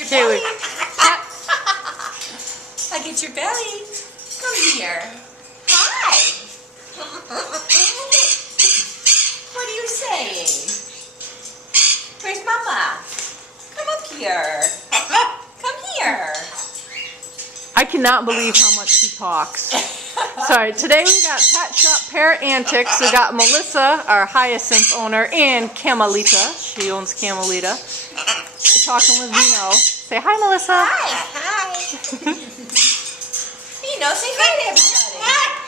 your belly. I get your belly. Come here. Hi. What are you saying? Where's Mama? Come up here. Come here. I cannot believe how much she talks. Sorry, today we got Pet Shop Parrot Antics. We got Melissa, our hyacinth owner, and Camelita. She owns Camelita. We're talking with Vino. Say hi, Melissa. Hi. Vino, say hi to everybody.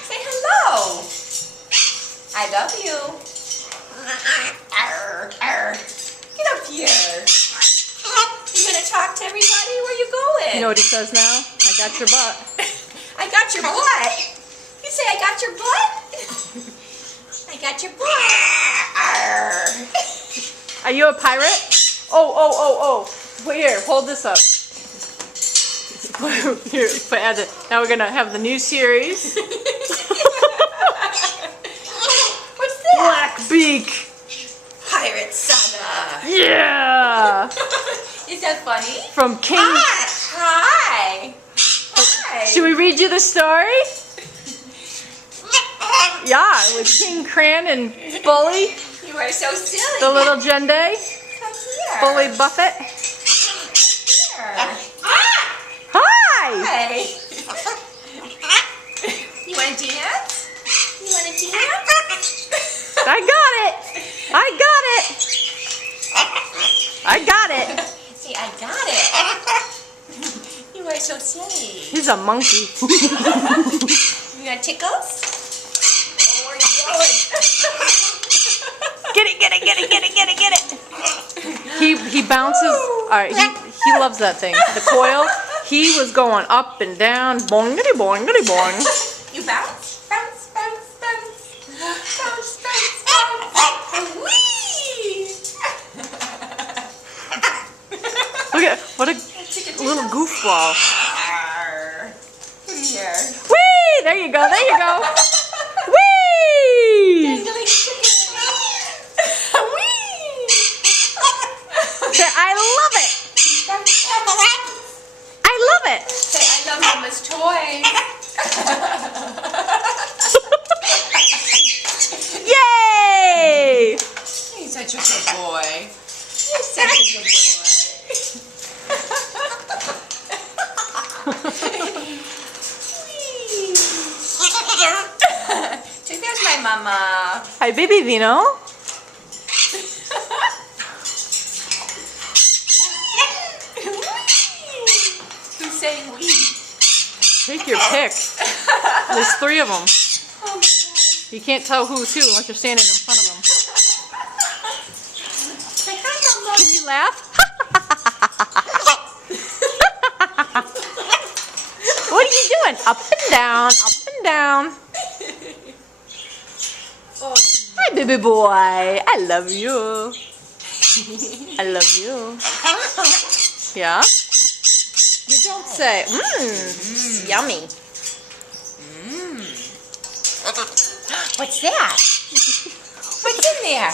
Say hello. I love you. Arr, arr. Get up here. You gonna talk to everybody? Where you going? You know what he says now? I got your butt. I got your butt. You say I got your butt? I got your butt. Arr. Are you a pirate? Oh. Wait, here, hold this up. Here, add it. Now we're gonna have the new series. What's that? Black Beak. Pirate Saga. Yeah. Is that funny? From King. Hi. Should we read you the story? Yeah, with King Cran and Bully. You are so silly. The little Jende. Come here. Bully Buffett. Here. Hi. Hi. You want to dance? You want to dance? I got it. Say, I got it. You are so silly. He's a monkey. You got tickles? Oh, where are you going? Get it. He bounces. All right, he loves that thing. The coil. He was going up and down. Boingity boingity boing. You bounce. Whee! Look at what a little goofball. Come here. Whee! There you go. Whee! Dangling chicken. Whee! Say, I love it. Say, I love Mama's toys. Yay! He's such a good boy. You're such a good boy. So there's my mama. Hi, baby Vino. Who's saying we? Take your pick. There's 3 of them. Oh my God. You can't tell who's who unless you're standing in front of them. Say hi, Mama. Can you laugh? What are you doing? Up and down. Oh. Hi, baby boy. I love you. Yeah? You don't say, yummy. What's that? What's in there?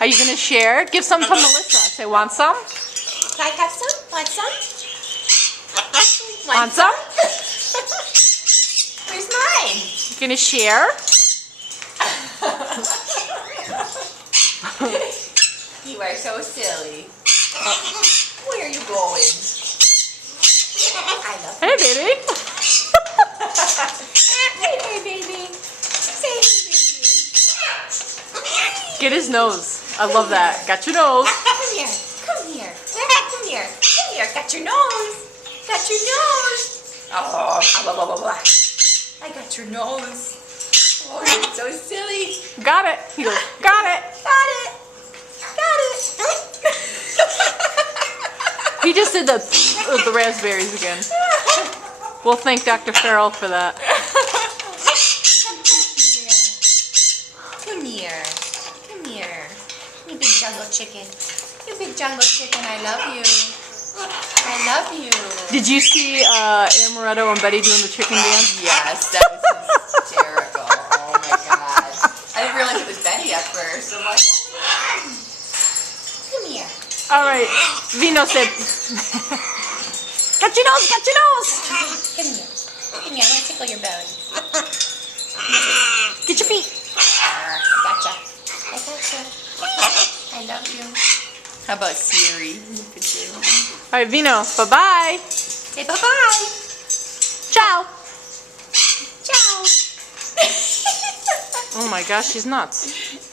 Are you going to share? Give some to Melissa. Say, want some? Can I have some? Want some? Want some? Where's mine? You going to share? You are so silly. Where are you going? I love you. Hey, baby. Hey, baby. Say hey, baby. Get his nose. I love that. Got your nose. Come here. Got your nose. Oh, blah, blah, blah, blah. I got your nose. Oh, you're so silly. Got it. He goes, got it. Got it. He just did the with the raspberries again. We'll thank Dr. Farrell for that. Come here. You big jungle chicken. I love you. Did you see Amaretto and Betty doing the chicken dance? Yes, that was hysterical. Oh my God. I didn't realize it was Betty at first. I'm like, come here. All right, Vino said, got your nose, got your nose. Come here. Come here, I'm gonna tickle your belly. Get your feet. I gotcha. I gotcha. I love you. How about Siri? All right, Vino, bye-bye. Say bye-bye. Ciao. Ciao. Oh my gosh, she's nuts.